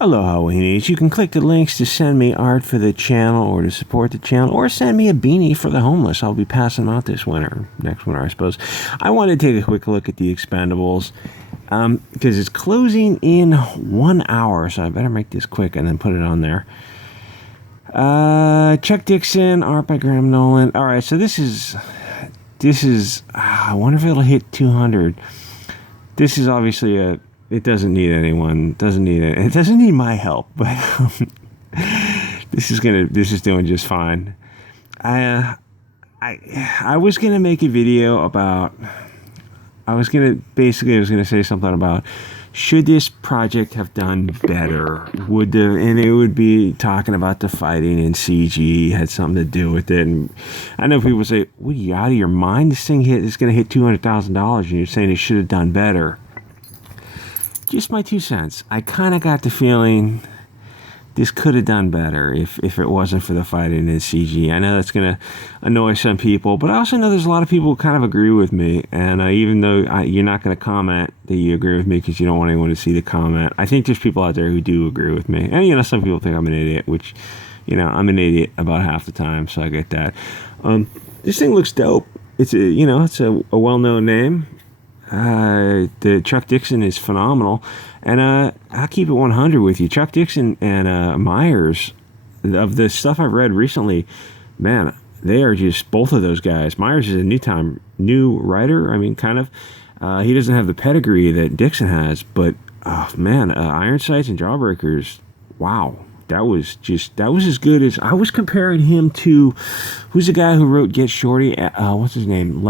Aloha, weenies. You can click the links to send me art for the channel or to support the channel or send me a beanie for the homeless. I'll be passing them out this winter, next winter, I suppose. I want to take a quick look at the Expendables because it's closing in 1 hour, so I better make this quick and then put it on there. Chuck Dixon, art by Graham Nolan. All right, so this is. I wonder if it'll hit 200. This is obviously it doesn't need anyone. Doesn't need it. It doesn't need my help, but this is doing just fine. I was gonna make a video about. I was gonna say something about should this project have done better? And it would be talking about the fighting in CG had something to do with it. And I know people say, "What are you out of your mind? This thing is going to hit $200,000, and you're saying it should have done better." Just my 2 cents. I kind of got the feeling this could have done better if it wasn't for the fighting in CG. I know that's going to annoy some people, but I also know there's a lot of people who kind of agree with me. And even though you're not going to comment that you agree with me because you don't want anyone to see the comment, I think there's people out there who do agree with me. And, some people think I'm an idiot, which, I'm an idiot about half the time, so I get that. This thing looks dope. It's it's a well-known name. The Chuck Dixon is phenomenal, and I'll keep it 100 with you. Chuck Dixon and Myers, of the stuff I've read recently, man, they are just both of those guys. Myers is a new writer. I mean, kind of. He doesn't have the pedigree that Dixon has, but Iron Sights and Jawbreakers, wow. That was as good as I was comparing him to. Who's the guy who wrote Get Shorty? What's his name?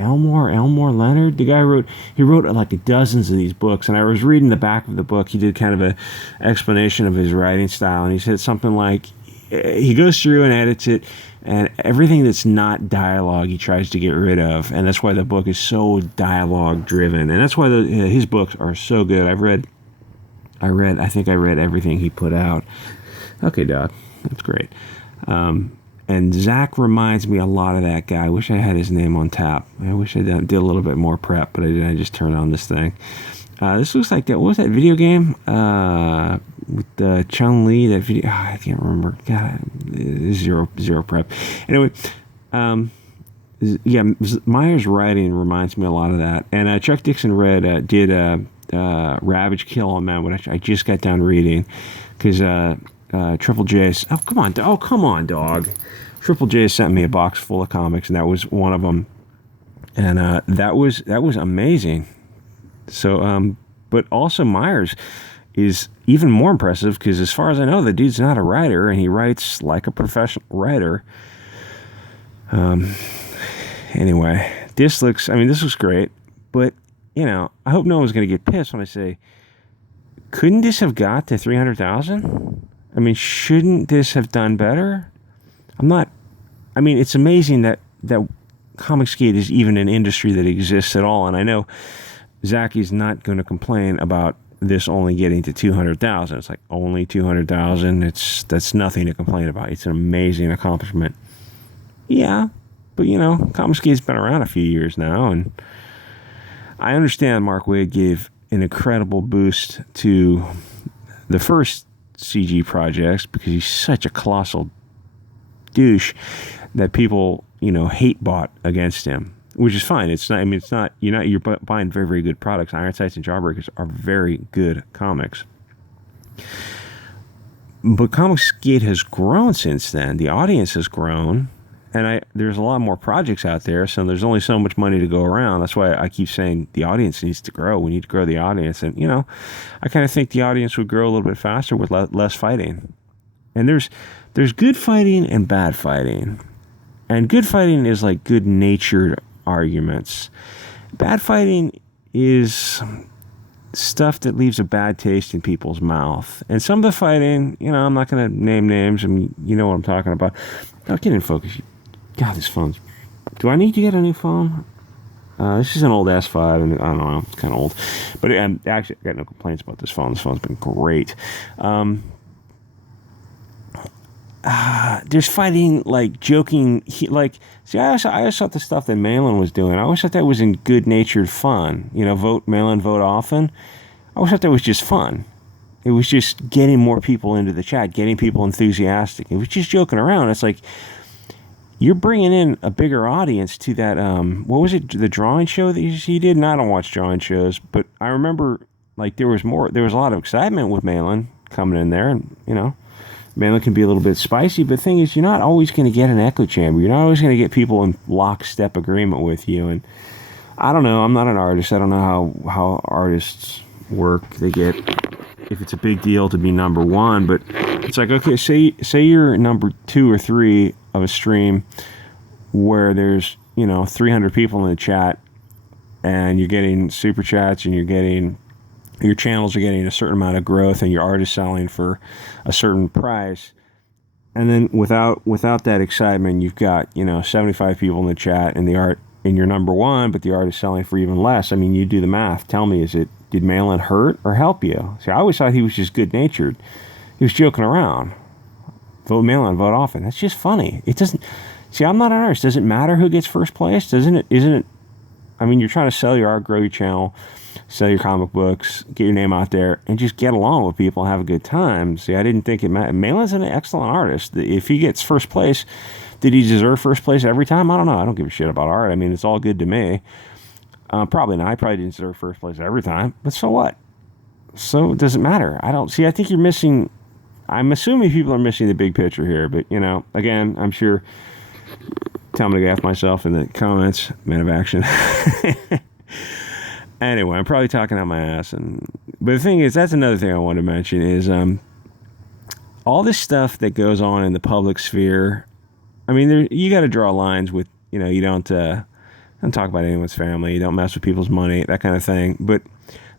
Elmore Leonard, the guy who wrote like dozens of these books, and I was reading the back of the book. He did kind of a explanation of his writing style, and he said something like he goes through and edits it, and everything that's not dialogue he tries to get rid of, and that's why the book is so dialogue driven, and that's why his books are so good. I think I read everything he put out. Okay, Doc, that's great. And Zach reminds me a lot of that guy. I wish I had his name on tap. I wish I did a little bit more prep, but I didn't. I just turned on this thing. This looks like that. What was that video game with Chun-Li? That video. I can't remember. God, zero prep. Anyway, Myers' writing reminds me a lot of that. And Chuck Dixon did Ravage Kill on Man, which I just got done reading because Triple J. Oh come on, dog. Triple J sent me a box full of comics, and that was one of them. And that was amazing. So, but also Myers is even more impressive because, as far as I know, the dude's not a writer, and he writes like a professional writer. Anyway, this looks great, but I hope no one's going to get pissed when I say, couldn't this have got to 300,000? I mean, shouldn't this have done better? It's amazing that comicsgate is even an industry that exists at all. And I know Zacky's not going to complain about this only getting to 200,000. It's like only 200,000. That's nothing to complain about. It's an amazing accomplishment. Yeah, but comicsgate's been around a few years now, and I understand Mark Waid gave an incredible boost to the first CG projects because he's such a colossal douche that people hate bought against him, which is fine. It's not. You're buying very, very good products. Iron Sights and Jawbreakers are very good comics, but Comicsgate has grown since then. The audience has grown, and there's a lot more projects out there, so there's only so much money to go around. That's why I keep saying the audience needs to grow. We need to grow the audience, and I kind of think the audience would grow a little bit faster with less fighting. And there's good fighting and bad fighting, and good fighting is like good-natured arguments. Bad fighting is stuff that leaves a bad taste in people's mouth. And some of the fighting, I'm not going to name names, and you know what I'm talking about. I'll get in focus. God, this phone's... Do I need to get a new phone? This is an old S5, and I don't know, it's kind of old. But actually, I got no complaints about this phone. This phone's been great. There's fighting, like, joking, see, I always thought the stuff that Malin was doing, I always thought that was in good-natured fun. Vote Malin, vote often. I always thought that was just fun. It was just getting more people into the chat, getting people enthusiastic. It was just joking around. It's like, you're bringing in a bigger audience to that, what was it, the drawing show that he did? And I don't watch drawing shows, but I remember, like, there was a lot of excitement with Malin coming in there, and, you know, Malin can be a little bit spicy, but the thing is, you're not always going to get an echo chamber. You're not always going to get people in lockstep agreement with you, and I don't know, I'm not an artist. I don't know how artists work. They get, if it's a big deal to be number one, but it's like, okay, say you're number 2 or 3 of a stream where there's, you know, 300 people in the chat, and you're getting super chats, and your channels are getting a certain amount of growth, and your art is selling for a certain price. And then without that excitement, you've got, you know, 75 people in the chat, and the art, and you're number 1, but the art is selling for even less. I mean, you do the math. Tell me, did Malin hurt or help you? See, I always thought he was just good-natured. He was joking around. Vote Malin, vote often. That's just funny. It doesn't... See, I'm not an artist. Does it matter who gets first place? Isn't it... I mean, you're trying to sell your art, grow your channel, sell your comic books, get your name out there, and just get along with people and have a good time. See, I didn't think it mattered. Malin's an excellent artist. If he gets first place, did he deserve first place every time? I don't know. I don't give a shit about art. I mean, it's all good to me. Probably not. I probably didn't deserve first place every time, but so what? So it doesn't matter. I think you're missing... I'm assuming people are missing the big picture here, but, you know, again, I'm sure... Tell me to gaff myself in the comments. Man of action. Anyway, I'm probably talking out my ass. But the thing is, that's another thing I want to mention is all this stuff that goes on in the public sphere. I mean, you got to draw lines with, you know, you don't talk about anyone's family. You don't mess with people's money, that kind of thing. But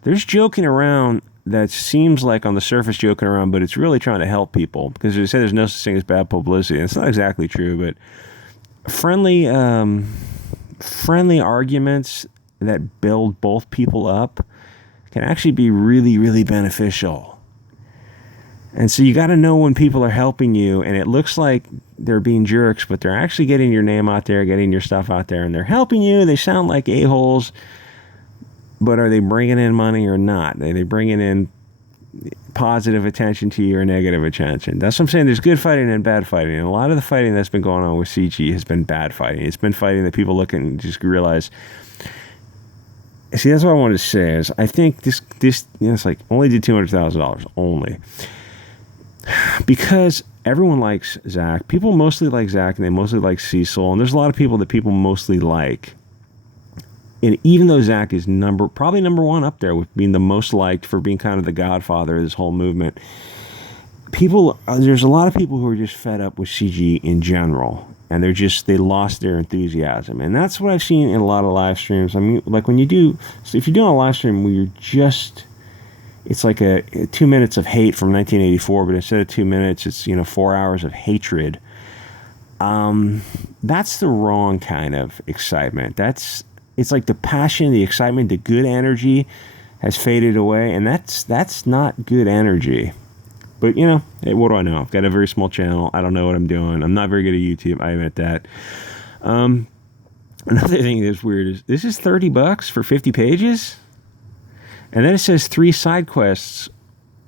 there's joking around that seems like on the surface joking around, but it's really trying to help people. Because they say there's no such thing as bad publicity. And it's not exactly true, but friendly arguments that build both people up can actually be really, really beneficial. And so you got to know when people are helping you, and it looks like they're being jerks, but they're actually getting your name out there, getting your stuff out there, and they're helping you. They sound like a-holes, but are they bringing in money or not? Are they bringing in positive attention to you or negative attention? That's what I'm saying. There's good fighting and bad fighting. And a lot of the fighting that's been going on with CG has been bad fighting. It's been fighting that people look and just realize. See, that's what I wanted to say is I think this you know, it's like only did $200,000 only because everyone likes Zach. People mostly like Zach, and they mostly like Cecil, and there's a lot of people that people mostly like. And even though Zach is probably number 1 up there with being the most liked for being kind of the godfather of this whole movement, there's a lot of people who are just fed up with CG in general, and they lost their enthusiasm. And that's what I've seen in a lot of live streams. I mean, like if you're doing a live stream where it's like a 2 minutes of hate from 1984, but instead of 2 minutes, it's, you know, 4 hours of hatred. That's the wrong kind of excitement. It's like the passion, the excitement, the good energy has faded away, and that's not good energy. But, you know, hey, what do I know? I've got a very small channel. I don't know what I'm doing. I'm not very good at YouTube. I admit that. Another thing that's weird is this is $30 for 50 pages? And then it says 3 side quests.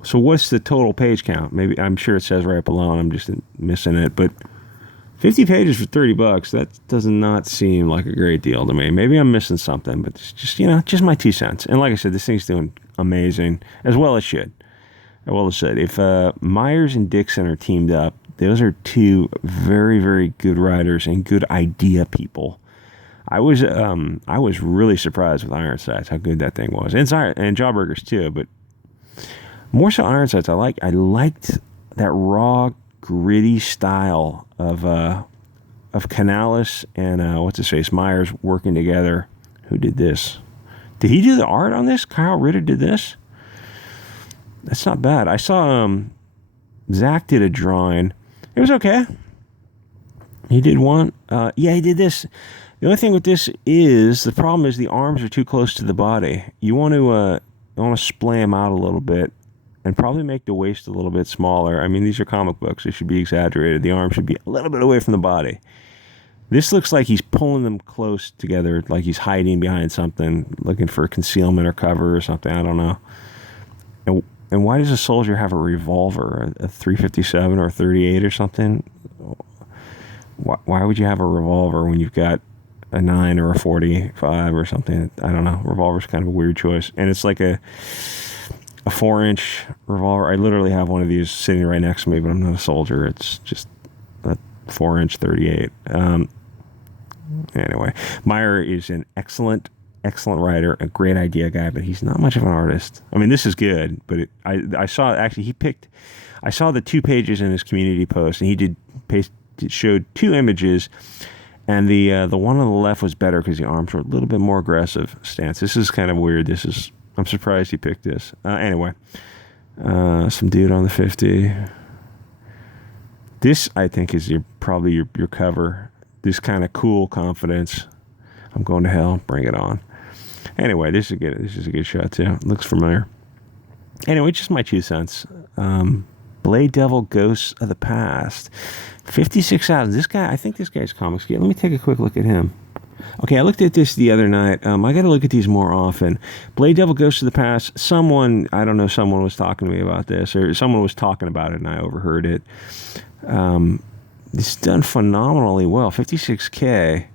So what's the total page count? Maybe, I'm sure it says right below, and I'm just missing it, but 50 pages for $30, that does not seem like a great deal to me. Maybe I'm missing something, but it's just, you know, just my 2 cents. And like I said, this thing's doing amazing, as well as should. Well, as said, if Myers and Dixon are teamed up, those are 2 very, very good writers and good idea people. I was really surprised with Ironsides how good that thing was, and Jawburgers too, but more so Ironsides. I liked that raw, gritty style of Canales and what's his face, Myers working together. Who did this? Did he do the art on this? Kyle Ritter did this? That's not bad. I saw Zach did a drawing. It was okay. He did one. Yeah, he did this. The only thing with this is the problem is the arms are too close to the body. You want to splay them out a little bit and probably make the waist a little bit smaller. I mean, these are comic books. They should be exaggerated. The arm should be a little bit away from the body. This looks like he's pulling them close together, like he's hiding behind something, looking for concealment or cover or something. I don't know. And And why does a soldier have a revolver, a 357 or a 38 or something? Why would you have a revolver when you've got a 9 or a 45 or something? I don't know. Revolver's kind of a weird choice. And it's like a 4-inch revolver. I literally have one of these sitting right next to me, but I'm not a soldier. It's just a 4-inch 38. Anyway, Meyer is an excellent writer, a great idea guy, but he's not much of an artist. I mean, this is good, but I saw, actually, I saw the 2 pages in his community post, and he showed 2 images, and the one on the left was better because the arms were a little bit more aggressive stance. This is kind of weird. I'm surprised he picked this. Anyway, some dude on the 50. This, I think, is probably your cover. This kind of cool confidence. I'm going to hell. Bring it on. Anyway, this is a good shot too. Looks familiar. Anyway, just my 2 cents. Blade Devil Ghosts of the Past. 56,000. This guy, I think this guy's comicsgate. Let me take a quick look at him. Okay, I looked at this the other night. I got to look at these more often. Blade Devil Ghosts of the Past. Someone was talking to me about this, or someone was talking about it, and I overheard it. It's done phenomenally well. 56K.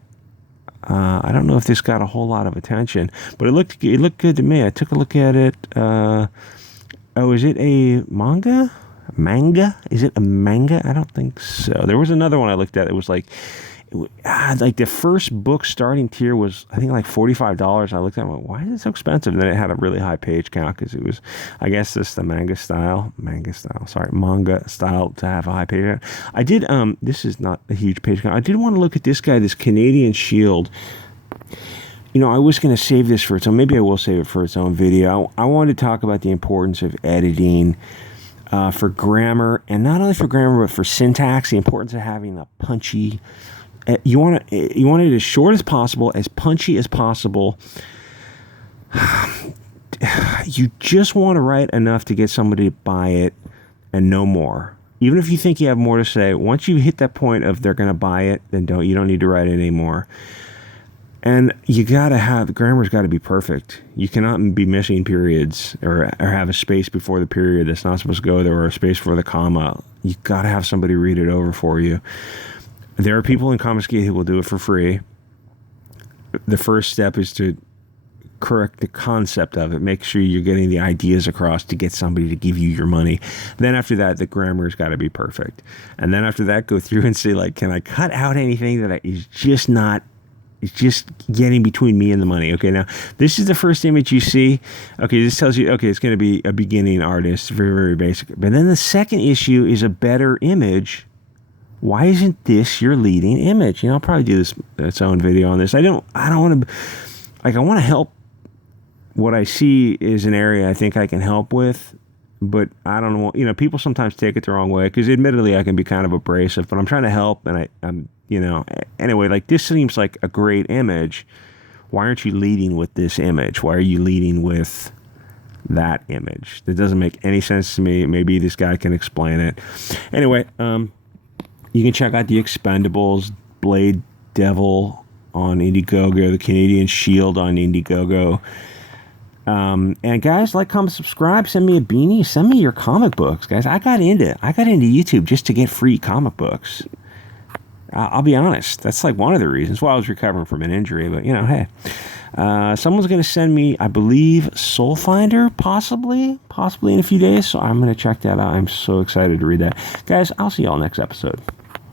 I don't know if this got a whole lot of attention, but it looked good to me. I took a look at it. Is it a manga? Is it a manga? I don't think so. There was another one I looked at. It was like the first book starting tier was, I think, like $45. I looked at it and went, why is it so expensive? And then it had a really high page count because it was, I guess, this the manga style to have a high page count. I did, this is not a huge page count. I did want to look at this guy, this Canadian Shield. You know, I was going to save this for its own, maybe I will save it for its own video. I wanted to talk about the importance of editing for grammar, and not only for grammar, but for syntax, the importance of having a punchy, you want it as short as possible, as punchy as possible. You just want to write enough to get somebody to buy it and no more. Even if you think you have more to say, once you hit that point of they're going to buy it, then you don't need to write it anymore. And you got to have, the grammar's got to be perfect. You cannot be missing periods or have a space before the period that's not supposed to go there, or a space for the comma. You got to have somebody read it over for you. There are people in comicsgate who will do it for free. The first step is to correct the concept of it. Make sure you're getting the ideas across to get somebody to give you your money. Then after that, the grammar's got to be perfect. And then after that, go through and say, like, can I cut out anything that is just not, it's just getting between me and the money. Okay, now, this is the first image you see. Okay, this tells you, okay, it's going to be a beginning artist, very, very basic. But then the second issue is a better image. Why isn't this your leading image? You know, I'll probably do its own video on this. I don't want to, like, I want to help. What I see is an area I think I can help with, but I don't know, you know, people sometimes take it the wrong way, because admittedly I can be kind of abrasive, but I'm trying to help, and I'm, you know, anyway, like, this seems like a great image. Why aren't you leading with this image? Why are you leading with that image? That doesn't make any sense to me. Maybe this guy can explain it. Anyway, you can check out the Expendables, Blade Devil on Indiegogo, the Canadian Shield on Indiegogo. And guys, like, comment, subscribe, send me a beanie, send me your comic books, guys. I got into YouTube just to get free comic books. I'll be honest, that's like one of the reasons. Well, I was recovering from an injury, but, you know, hey. Someone's going to send me, I believe, Soul Finder, possibly in a few days, so I'm going to check that out. I'm so excited to read that. Guys, I'll see y'all next episode.